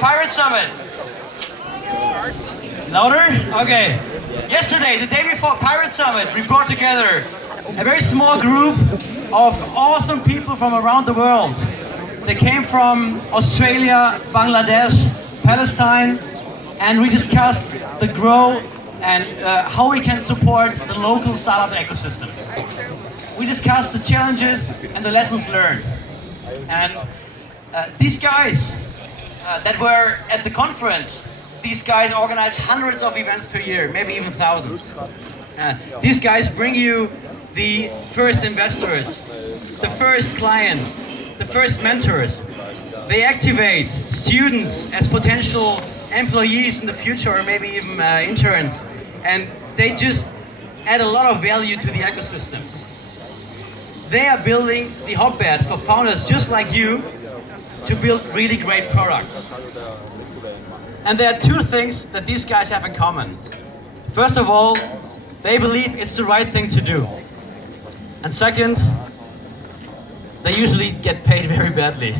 Pirate Summit. Louder? Okay. Yesterday, the day before Pirate Summit, we brought together a very small group of awesome people from around the world. They came from Australia, Bangladesh, Palestine, and we discussed the growth and how we can support the local startup ecosystems. We discussed the challenges and the lessons learned. And these guys that were at the conference, these guys organize hundreds of events per year, maybe even thousands. These guys bring you the first investors, the first clients, the first mentors. They activate students as potential employees in the future, or maybe even interns. And they just add a lot of value to the ecosystems. They are building the hotbed for founders just like you to build really great products. And there are two things that these guys have in common. First of all, they believe it's the right thing to do. And second, they usually get paid very badly.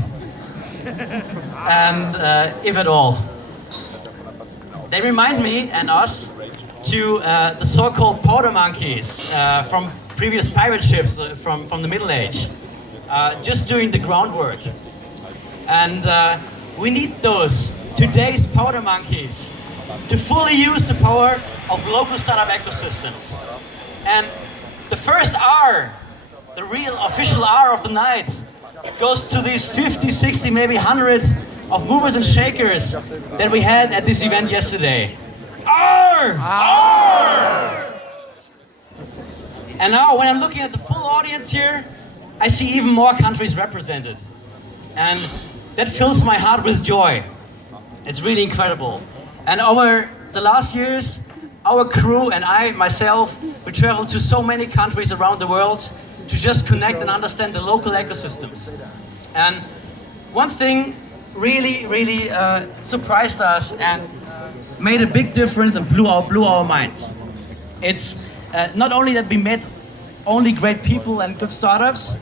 And if at all. They remind me and us to the so-called powder monkeys from previous pirate ships from the Middle Age, just doing the groundwork. And we need those today's powder monkeys to fully use the power of local startup ecosystems. And the first R, the real official R of the night, goes to these 50, 60, maybe hundreds of movers and shakers that we had at this event yesterday. R! R! And now when I'm looking at the full audience here, I see even more countries represented. And that fills my heart with joy. It's really incredible. And over the last years, our crew and I, myself, we traveled to so many countries around the world to just connect and understand the local ecosystems. And one thing really surprised us and made a big difference and blew our minds. It's not only that we met only great people and good startups,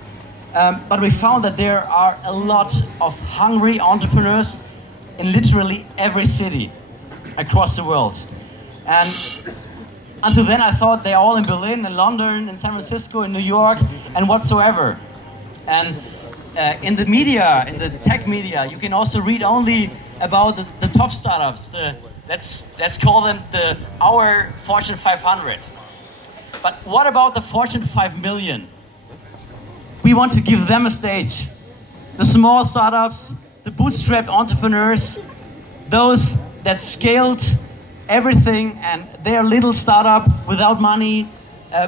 but we found that there are a lot of hungry entrepreneurs in literally every city across the world. And until then I thought they're all in Berlin, in London, in San Francisco, in New York, and whatsoever. And in the media, in the tech media, you can also read only about the top startups. Let's call them our Fortune 500. But what about the Fortune 5 million? We want to give them a stage. The small startups, the bootstrapped entrepreneurs, those that scaled everything and their little startup without money,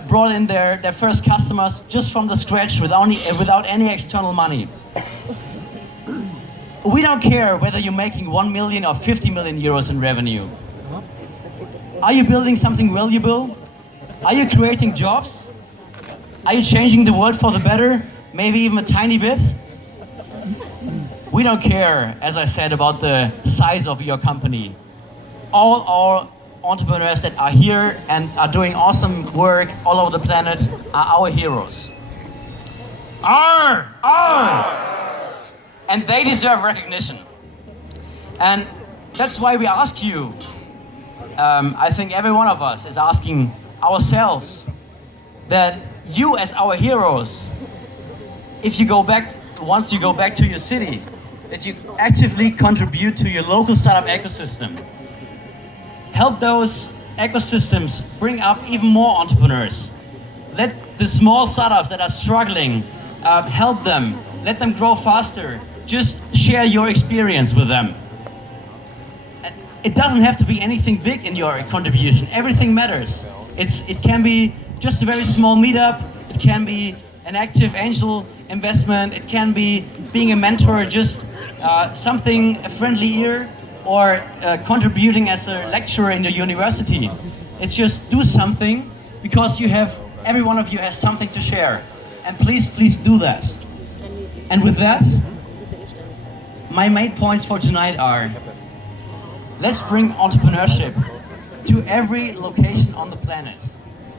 brought in their first customers just from the scratch without any external money. We don't care whether you're making 1 million or 50 million euros in revenue. Are you building something valuable? Are you creating jobs? Are you changing the world for the better? Maybe even a tiny bit? We don't care, as I said, about the size of your company. All our entrepreneurs that are here and are doing awesome work all over the planet are our heroes. And they deserve recognition. And that's why we ask you, I think every one of us is asking ourselves that you as our heroes, if you go back, once you go back to your city, that you actively contribute to your local startup ecosystem. Help those ecosystems bring up even more entrepreneurs. Let the small startups that are struggling, help them, let them grow faster. Just share your experience with them. It doesn't have to be anything big in your contribution. Everything matters. It can be just a very small meetup. It can be an active angel investment. It can be being a mentor, just something, a friendly ear, or contributing as a lecturer in the university. It's just do something because every one of you has something to share. And please do that. And with that, my main points for tonight are, let's bring entrepreneurship to every location on the planet.